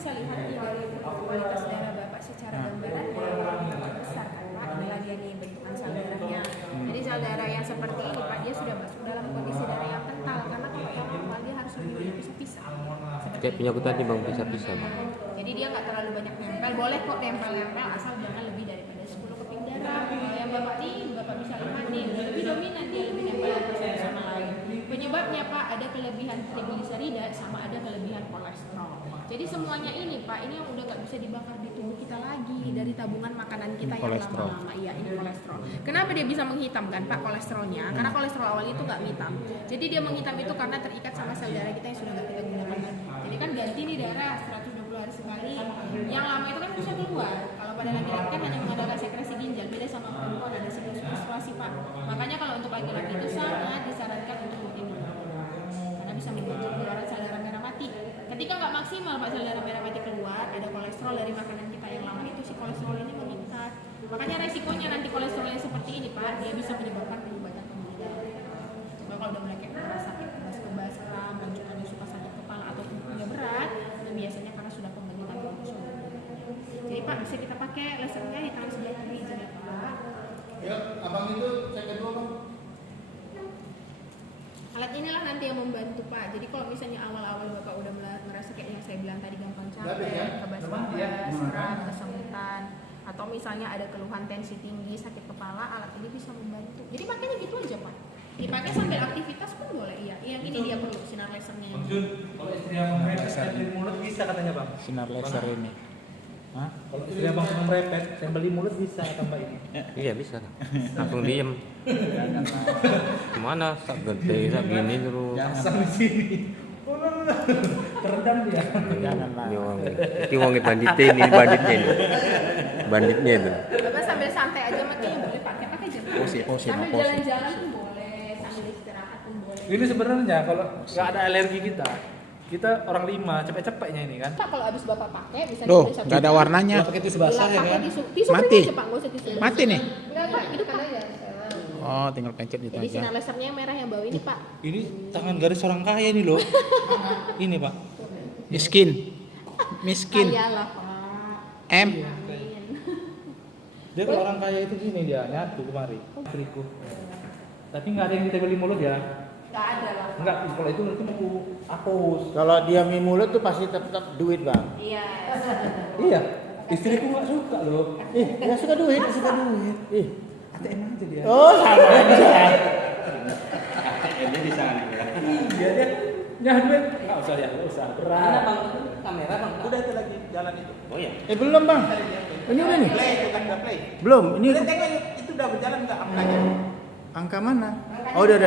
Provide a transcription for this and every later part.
bisa lihat nih dari kualitas darah Bapak secara gambarannya besar kan Pak. Inilah dia nih bentukan sel darahnya. Jadi sel darah yang seperti ini Pak, dia sudah masuk dalam kondisi darah yang kental karena kalau yang normal dia harus lebih banyak pisah-pisah. Kayak punya aku tadi bang, pisah-pisah bang. Jadi dia nggak terlalu banyak nempel, boleh kok nempel-nempel asal jangan lebih daripada 10 keping darah. Kalau yang Bapak nih, Bapak bisa lihat nih, lebih dominan dia lebih nempel satu sama lain. Penyebabnya Pak, ada kelebihan trigliserida sama ada kelebihan kolesterol. Jadi semuanya ini Pak, ini yang udah nggak bisa dibakar di tubuh kita lagi dari tabungan makanan kita yang lama-lama. Iya, ini kolesterol. Kenapa dia bisa menghitam kan Pak kolesterolnya? Karena kolesterol awal itu nggak menghitam. Jadi dia menghitam itu karena terikat sama sel darah kita yang sudah nggak kita gunakan lagi. Jadi kan ganti nih darah 120 hari sekali. Yang lama itu kan bisa keluar. Kalau pada laki-laki kan hanya mengadakan sekresi ginjal, beda sama perempuan ada siklus menstruasi Pak. Makanya kalau untuk laki-laki itu sangat disarankan untuk rutin karena bisa membantu keluaran sel darah merah mati. Ketika nggak maksimal Pak sel darah merah mati keluar, ada kolesterol dari makanan kita yang lama itu si kolesterol ini meningkat. Makanya resikonya nanti kolesterolnya seperti ini Pak, dia bisa menyebabkan penyumbatan pembuluh darah. Coba kalau udah mulai kayak merasa kebas kram, rancukannya suka sakit kepala atau punya berat, itu biasanya karena sudah pembentukan kolesterol. Jadi Pak bisa kita pakai lasernya di tangan sebelah kiri aja ya Pak. Ya, abang itu cek kedua bang. Alat inilah nanti yang membantu Pak. Jadi kalau misalnya awal-awal Bapak udah ngerasa kayak yang saya bilang tadi gampang capek, kebas-kebas, kram, kesemutan, atau misalnya ada keluhan tensi tinggi, sakit kepala, alat ini bisa membantu. Jadi pakainya gitu aja Pak. Dipakai sambil aktivitas pun boleh. Iya, yang ini dia perlu sinar lasernya. Jun, kalau istri yang merepet di mulut bisa katanya bang. Sinar laser ini. Hah? Kalau istri abang senang merepet, stempel di mulut bisa tambah ini. Iya bisa. Langsung diem. Kemana? Sak gede, sak gini terus. Jangan di sini. Terendam dia. Janganlah. Ini uang banditnya ini, banditnya ini. Banditnya itu. Bapak sambil santai aja makanya boleh pakai aja. Pose, Sambil jalan-jalan pun boleh, sambil istirahat pun boleh. Ini sebenarnya kalau nggak ada alergi kita orang 5 cepet-cepetnya ini kan. Pak kalau habis Bapak pakai bisa Loh, diambil satu nggak ada jam. warnanya. Kalau pakai tisu basah ya kan. Tisu Mati. kering aja Pak, nggak usah tisu. Mati nih. Enggak Pak, hidup Pak. Oh, tinggal pencet gitu Jadi aja. sinar lasernya yang merah yang bawah ini Pak. Ini tangan garis orang kaya ini loh. Ini pak. Miskin. Miskin. Kaya lah Pak. M. Dia kalau orang kaya itu gini dia nyatu kemari. Istriku. Tapi nggak ada yang kita beli mulut ya. Nggak ada lah Pak. Enggak, kalau itu nanti mau hapus. Kalau dia mie mulut tuh pasti tetap duit bang. Iya. Iya. Istriku nggak suka loh. Nggak suka duit, nggak suka duit. ATM aja dia. Oh sama aja. Dia bisa kan? Dia nyah duit. Nggak usah ya, nggak usah. Berat. Bang, kamera bang. Udah itu lagi jalan itu. Oh iya. Belum bang. Ini udah nih. Play, bukan udah play. Belum. Ini Udah tengok itu udah berjalan nggak angkanya? angka mana? Oh udah.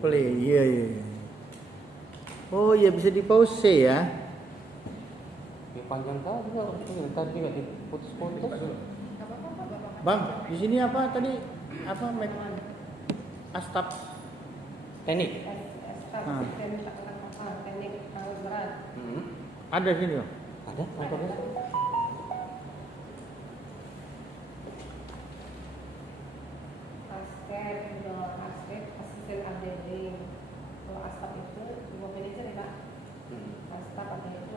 Play, iya. Oh iya bisa di pause ya. Yang panjang kali tadi nggak diputus-putus. Bang, di sini apa tadi? Apa make astap? Teknik. Nah, Hmm. ada sini loh. Ada motornya. Asisten updating. Kalau astap itu dua manajer ya Pak. Astap ada itu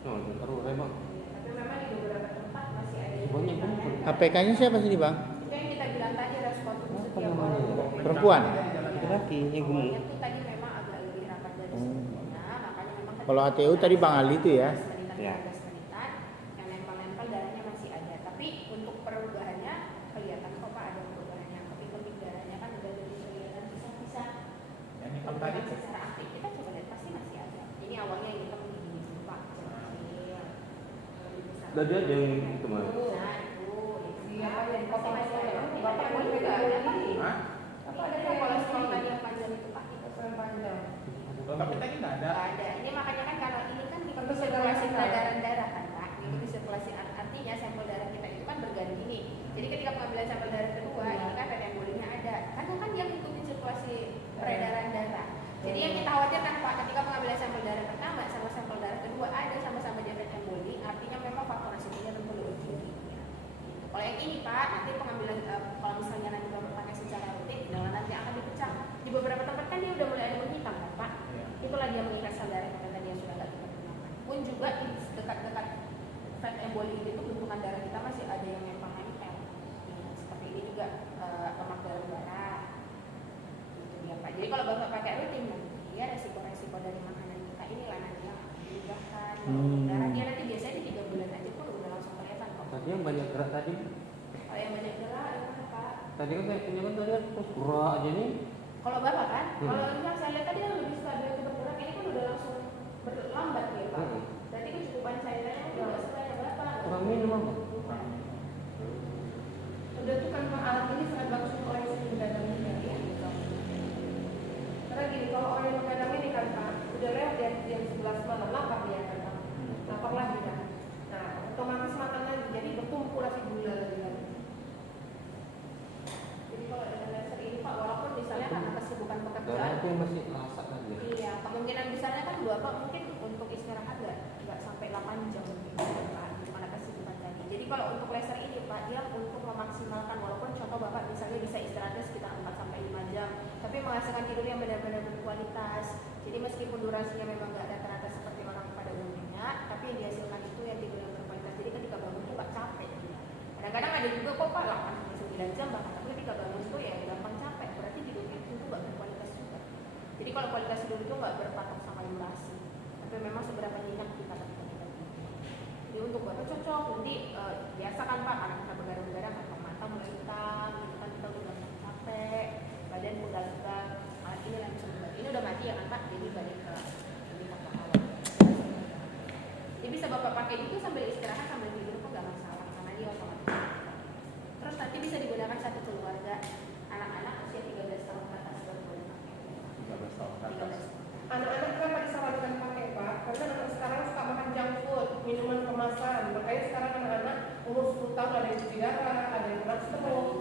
Oh, terus emang. Tapi memang di beberapa tempat masih ada Banyak banget. APK-nya siapa sini bang? itu yang kita bilang tadi respon tubuh setiap orang. Perempuan. Laki yang gemuk. Awalnya tuh tadi memang agak lebih rapat dari sebelumnya, makanya memang Kalau ATU tadi Bang Ali itu ya. Ya. 15 menitan, yang nempel-nempel darahnya masih ada. Tapi untuk perubahannya kelihatan kok Pak ada perubahannya. Keping-keping darahnya kan udah lebih kelihatan bisa-bisa. Yang nempel tadi. Secara aktif kita coba lihat pasti masih ada. Ini awalnya ini kan begini dulu Pak, kecil-kecil. Lebih besar. Udah dia yang kemarin. Nah itu. Siapa yang Pasti masih ada. Bapak boleh juga ada Pak? Apa ada yang kolesterol tadi yang panjang itu Pak? Itu panjang. Tapi tadi nggak ada. Nggak ada. Ini makanya kan kalau ini kan di sirkulasi peredaran darah kan Pak. Ini di sirkulasi artinya sampel darah kita itu kan berganti nih. Jadi ketika pengambilan sampel darah kedua, ini kan red embolinya ada. Karena kan dia mengikuti sirkulasi peredaran darah. Jadi yang kita khawatirkan Pak, ketika pengambilan sampel darah pertama sama sampel darah kedua ada sama-sama dia red emboli, artinya memang faktor resikonya lebih tinggi. Kalau yang ini Pak, nanti pengambilan kalau misalnya nanti Bapak pakai secara rutin, nanti akan dipecah. Di beberapa tempat kan dia udah mulai ada menghitam kan Pak. Itulah dia mengikat sel darah kita Pun juga di dekat-dekat fat emboli itu bentukan darah kita masih ada yang memang nempel. Nah, seperti ini juga lemak dalam darah. Itu dia Pak. Jadi kalau Bapak pakai rutin nanti ya resiko-resiko dari makanan kita inilah nanti yang akan diubahkan. Darah dia nanti biasanya di 3 bulan aja pun udah langsung kelihatan kok. Tadi yang banyak gerak tadi. Kalau yang banyak gerak ada mana Pak? Tadi kan saya punya kan tadi terus gerak aja nih. Kalau Bapak kan, kalau yang saya lihat tadi yang lebih stabil ke bergerak ini kan udah langsung berlambat ya Pak. Berarti kecukupan cairannya itu nggak sebanyak berapa? Kurang minum apa? Udah tuh kan Pak, alat ini sangat bagus untuk orang yang sering begadang ini ya. Karena gini, kalau orang yang begadang ini kan Pak, udah lewat jam 11 malam, lapar dia kan Pak. Lapar lagi kan. Nah, otomatis makan lagi, jadi bertumpuk lagi gula lagi kan. Jadi kalau dengan laser ini Pak, walaupun misalnya karena kesibukan Darah pekerjaan, itu yang masih lasak aja. Iya, kemungkinan besarnya kan Bapak mungkin untuk istirahat nggak sampai 8 jam lebih Pak, gimana kesibukan tadi. Jadi kalau untuk laser ini Pak, dia untuk memaksimalkan walaupun contoh Bapak misalnya bisa istirahatnya sekitar 4 sampai 5 jam, tapi menghasilkan tidur yang benar-benar berkualitas. Jadi meskipun durasinya memang nggak rata-rata seperti orang pada umumnya, tapi yang dihasilkan itu yang tidur yang berkualitas. Jadi ketika bangun itu nggak capek. Kadang-kadang ada juga kok Pak 8 sampai 9 jam bahkan, tapi ketika bangun itu ya gampang capek. Berarti tidurnya itu nggak berkualitas juga. Jadi kalau kualitas tidur itu nggak berpatok sama durasi, tapi memang seberapa nyenyak kita ketika kita tidur. Jadi untuk Bapak cocok, nanti biasa kan Pak, karena kita begadang-begadang kan mata mulai hitam, gitu kan kita udah gampang capek, badan udah lebat, alat ini langsung membantu. Ini udah mati ya kan Pak, jadi balik ke awal. Jadi bisa Bapak pakai itu sambil istirahat sambil tidur pun nggak masalah, karena dia otomatis. Terus nanti bisa digunakan satu keluarga, anak-anak usia 13 tahun ke atas baru boleh pakai. 13 tahun ke atas. 13. anak-anak kenapa disarankan pakai Pak? Karena anak sekarang suka makan junk food, minuman kemasan. Makanya sekarang anak-anak umur 10 tahun ada yang cuci darah, ada yang kena stroke.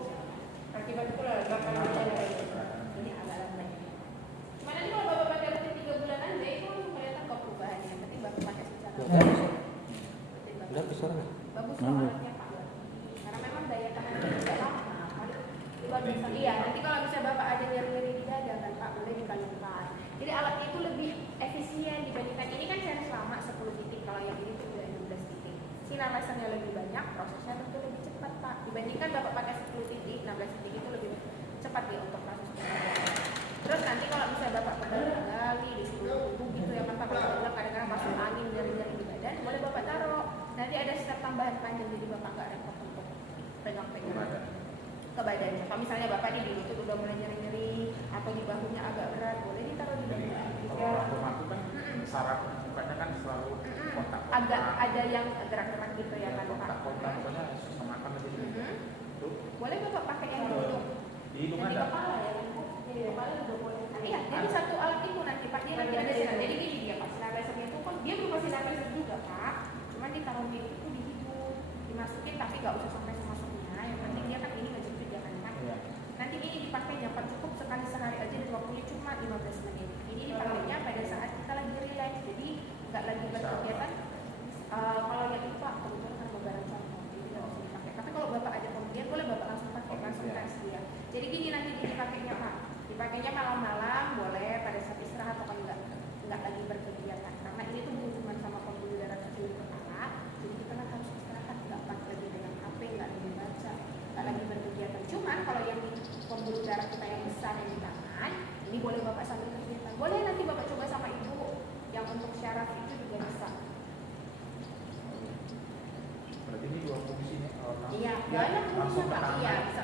Akibat itu lah makanannya kayak gitu. Ini agak lambat. Cuma nanti kalau Bapak pakai rutin 3 bulan aja itu kelihatan kok perubahannya. Yang penting Bapak pakai secara Udah. rutin. Udah besar nggak? Bagus soalnya Pak. Karena memang daya tahan kita tidak lama. Iya, nanti kalau bisa Bapak ada nyeri-nyeri di dada kan Pak, boleh dikalungkan. Jadi alatnya itu lebih efisien dibandingkan ini kan saya selama 10 titik, kalau yang ini sudah 16 titik. Sinar lasernya lebih banyak, prosesnya tentu lebih cepat Pak. Dibandingkan Bapak pakai 10 titik, 16 titik itu lebih cepat ya untuk proses pekerjaan. Terus nanti kalau misalnya Bapak pegal-pegal nih di seluruh tubuh gitu ya kan Pak, kalau bilang kadang-kadang masuk angin nyeri-nyeri di badan, boleh Bapak taruh. Nanti ada step tambahan panjang jadi Bapak nggak repot untuk pegang-pegang ke badannya. Kalau misalnya Bapak di lutut udah mulai nyeri-nyeri atau di bahunya agak berat, boleh ditaruh di badan. Kalau rumah itu kan saraf mukanya kan selalu kontak. Agak ada yang gerak-gerak gitu ya kan Pak. Kontak-kontak pokoknya susah makan aja gitu. Tuh, Boleh Bapak pakai yang di hidung. di hidung Yang di ada. kepala ya kan? Di kepala juga boleh. Nah, iya, jadi satu alat itu nanti Pak, dia nanti ada sinar. Jadi gini dia Pak, sinar lasernya itu kan dia berupa sinar laser juga Pak. Cuman ditaruh di itu di hidung, dimasukin tapi nggak usah sampai semasuknya. Yang penting dia kan ini ngejepit dia kan. Nanti ini dipakainya Pak, cukup sekali sehari aja dan waktunya cuma 15 menit. Ini dipakainya pada saat kita lagi relax, jadi nggak lagi berkegiatan. Kalau yang itu Pak, kebetulan kan beberapa contoh, jadi nggak bisa dipakai. Tapi kalau Bapak ada pembelian, boleh Bapak langsung pakai, langsung tes dia. Jadi gini nanti dipakainya Pak, dipakainya malam-malam boleh pada saat istirahat atau nggak lagi berkegiatan. Karena ini tuh berhubungan sama pembuluh darah kecil di kepala, jadi kita kan harus istirahat, nggak pas lagi dengan HP, nggak lagi baca, nggak lagi berkegiatan. Cuman kalau yang di pembuluh darah kita yang besar yang di tangan, ini boleh Bapak sambil kegiatan. Boleh nanti Bapak coba sama Ibu yang untuk syaraf itu juga bisa. Berarti ini dua fungsinya. Iya, Ya, banyak langsung fungsinya Pak. ke tangan. Iya, bisa